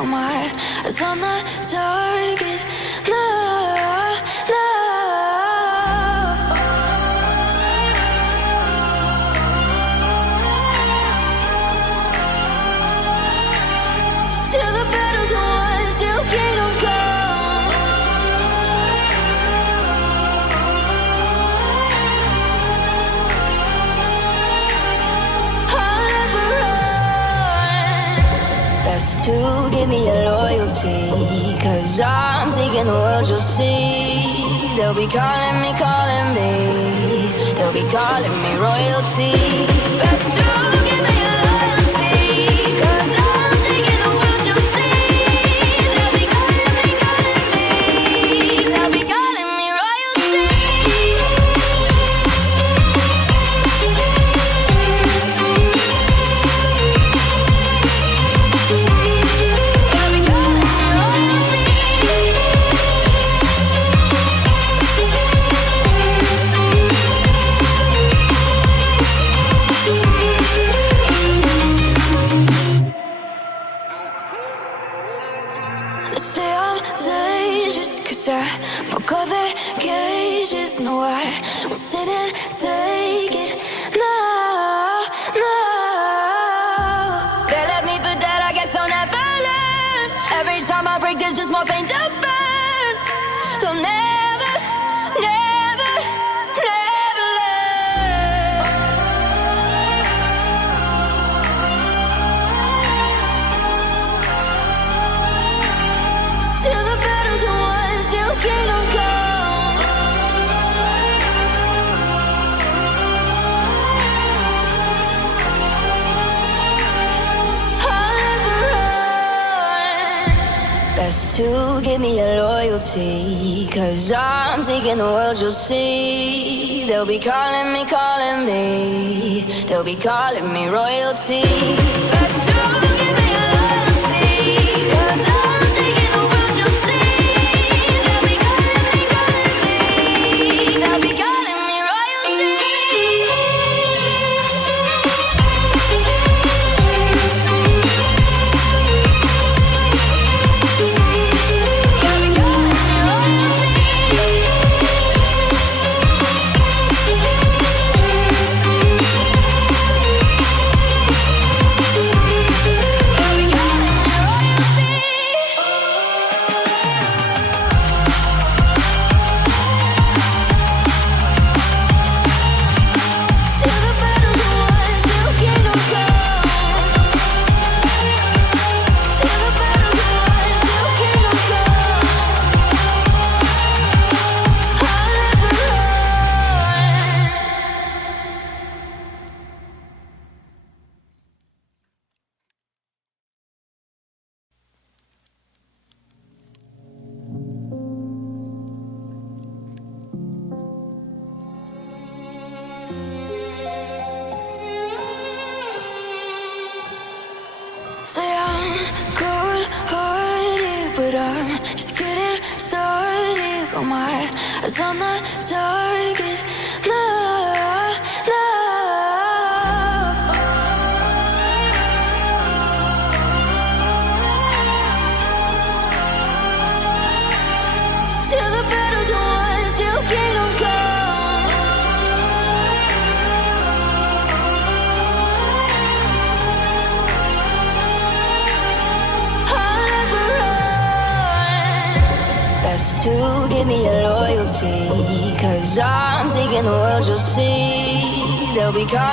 Got my eyes on the target. No, no. Till the battle's won, till kingdom come. I'll never run. Best to give me your loyalty, 'cause I'm taking the world, you'll see. They'll be calling me, they'll be calling me royalty. Best to give me your loyalty, 'cause I'm taking the world, you'll see. They'll be calling me, they'll be calling me royalty. They say I'm dangerous 'cause I broke all their cages. No, I won't sit and take it. No, no. They left me for dead, I guess I'll never learn. Every time I break, there's just more pain to burn. They'll never, never, never learn. Till the battle's won, till kingdom come. I'll never run. Best to give me your loyalty, 'cause I'm taking the world, you'll see. They'll be calling me, they'll be calling me royalty. Best to give me your loyalty, 'cause I'm taking the world, you'll see. They'll be calling me, they'll be calling me royalty. Say I'm good-hearted, but I'm just getting started. Got my eyes on the target. No, no. Till the battle's won, till kingdom come. I'll never run. Best to give me your loyalty, 'cause I'm taking the world, you'll see. They'll be calling